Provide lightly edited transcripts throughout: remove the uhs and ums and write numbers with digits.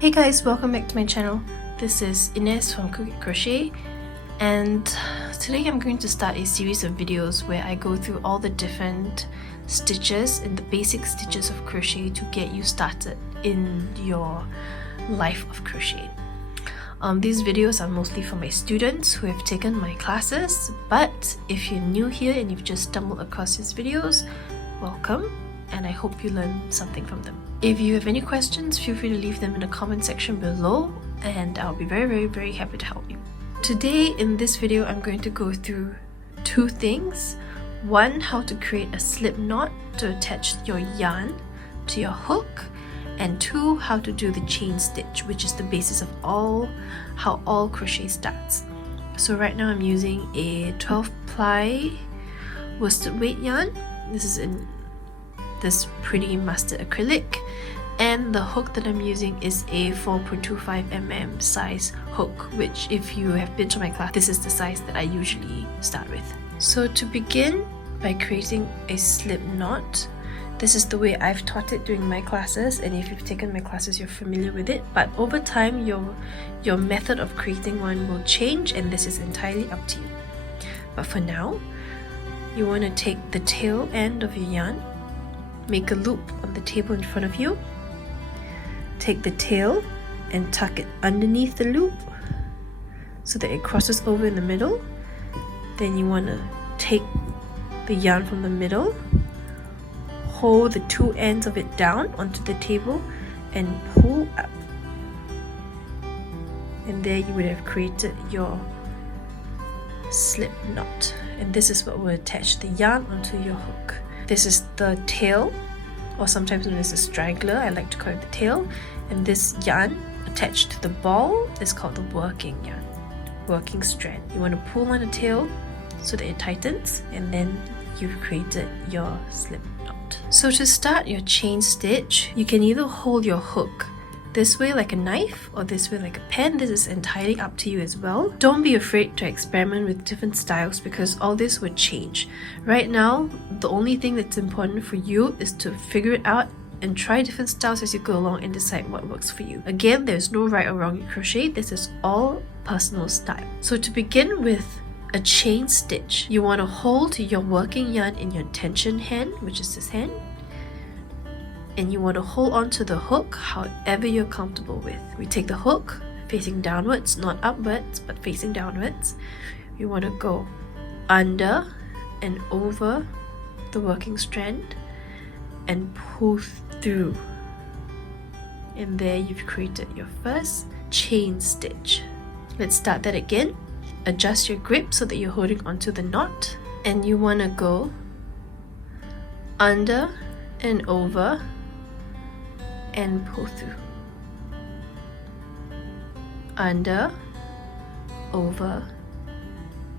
Hey guys, welcome back to my channel. This is Ines from Crochet, and today I'm going to start a series of videos where I go through all the different stitches and the basic stitches of crochet to get you started in your life of crochet. These videos are mostly for my students who have taken my classes, but if you're new here and you've just stumbled across these videos, welcome, and I hope you learn something from them. If you have any questions, feel free to leave them in the comment section below, and I'll be very happy to help you. Today in this video, I'm going to go through two things. One, how to create a slip knot to attach your yarn to your hook, and two, how to do the chain stitch, which is the basis of how all crochet starts. So right now I'm using a 12 ply worsted weight yarn. This is in this pretty mustard acrylic, and the hook that I'm using is a 4.25mm size hook, which if you have been to my class, this is the size that I usually start with. So to begin by creating a slip knot, this is the way I've taught it during my classes, and if you've taken my classes you're familiar with it, but over time your method of creating one will change, and this is entirely up to you. But for now, you want to take the tail end of your yarn, make a loop on the table in front of you, take the tail and tuck it underneath the loop so that it crosses over in the middle. Then you want to take the yarn from the middle, hold the two ends of it down onto the table and pull up, and there you would have created your slip knot. And this is what will attach the yarn onto your hook. This is the tail, or sometimes known as a straggler. I like to call it the tail. And this yarn attached to the ball is called the working yarn, working strand. You want to pull on the tail so that it tightens, and then you've created your slip knot. So to start your chain stitch, you can either hold your hook this way like a knife or this way like a pen. This is entirely up to you as well. Don't be afraid to experiment with different styles because all this would change. Right now, the only thing that's important for you is to figure it out and try different styles as you go along and decide what works for you. Again, there's no right or wrong in crochet. This is all personal style. So to begin with a chain stitch, you want to hold your working yarn in your tension hand, which is this hand, and you want to hold on to the hook however you're comfortable with. We take the hook facing downwards, not upwards, but facing downwards. You want to go under and over the working strand and pull through. And there you've created your first chain stitch. Let's start that again. Adjust your grip so that you're holding onto the knot, and you want to go under and over and pull through. Under, over,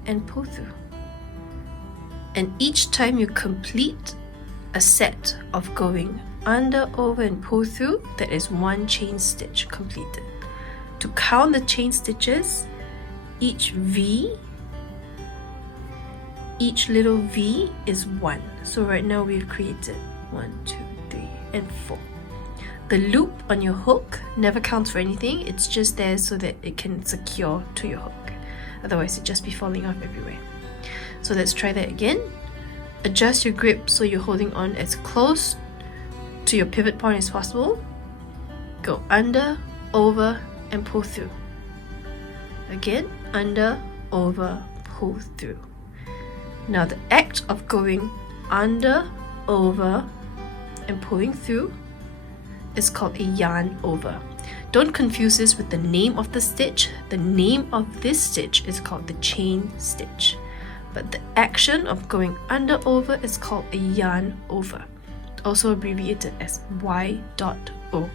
and pull through. And each time you complete a set of going under, over, and pull through, that is one chain stitch completed. To count the chain stitches, each little V is 1. So right now we've created 1, 2, 3, and 4. The loop on your hook never counts for anything. It's just there so that it can secure to your hook. Otherwise it'd just be falling off everywhere. So let's try that again. Adjust your grip so you're holding on as close to your pivot point as possible. Go under, over, and pull through. Again, under, over, pull through. Now the act of going under, over, and pulling through is called a yarn over. Don't confuse this with the name of the stitch. The name of this stitch is called the chain stitch, but the action of going under, over is called a yarn over, also abbreviated as Y.O.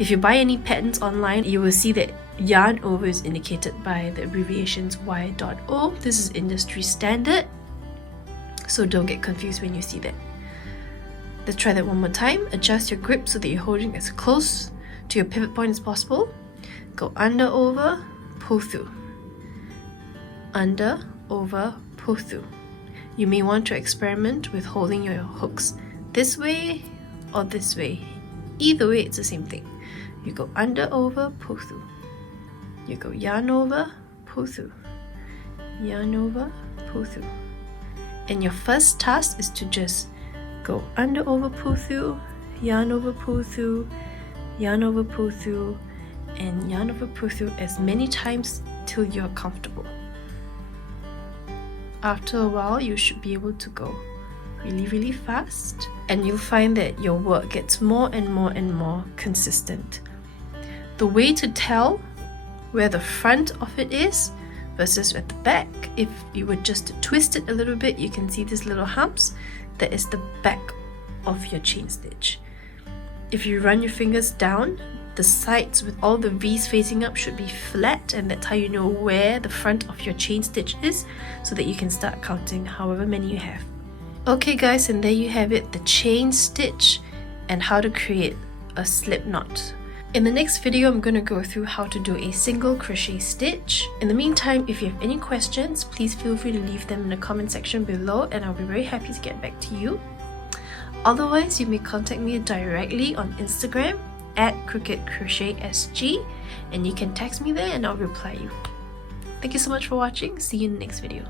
If you buy any patterns online, you will see that yarn over is indicated by the abbreviations Y.O. This is industry standard, so don't get confused when you see that. Let's try that one more time. Adjust your grip so that you're holding as close to your pivot point as possible. Go under, over, pull through. Under, over, pull through. You may want to experiment with holding your hooks this way or this way. Either way, it's the same thing. You go under, over, pull through. You go yarn over, pull through. Yarn over, pull through. And your first task is to just go under, over, pull through, yarn over, pull through, yarn over, pull through, and yarn over, pull through as many times till you're comfortable. After a while, you should be able to go really fast, and you'll find that your work gets more and more consistent. The way to tell where the front of it is versus at the back, if you were just to twist it a little bit, you can see these little humps. That is the back of your chain stitch. If you run your fingers down, the sides with all the V's facing up should be flat, and that's how you know where the front of your chain stitch is, so that you can start counting however many you have. Okay guys, and there you have it, the chain stitch and how to create a slip knot. In the next video, I'm going to go through how to do a single crochet stitch. In the meantime, if you have any questions, please feel free to leave them in the comment section below, and I'll be very happy to get back to you. Otherwise, you may contact me directly on Instagram at crochetSG, and you can text me there and I'll reply you. Thank you so much for watching. See you in the next video.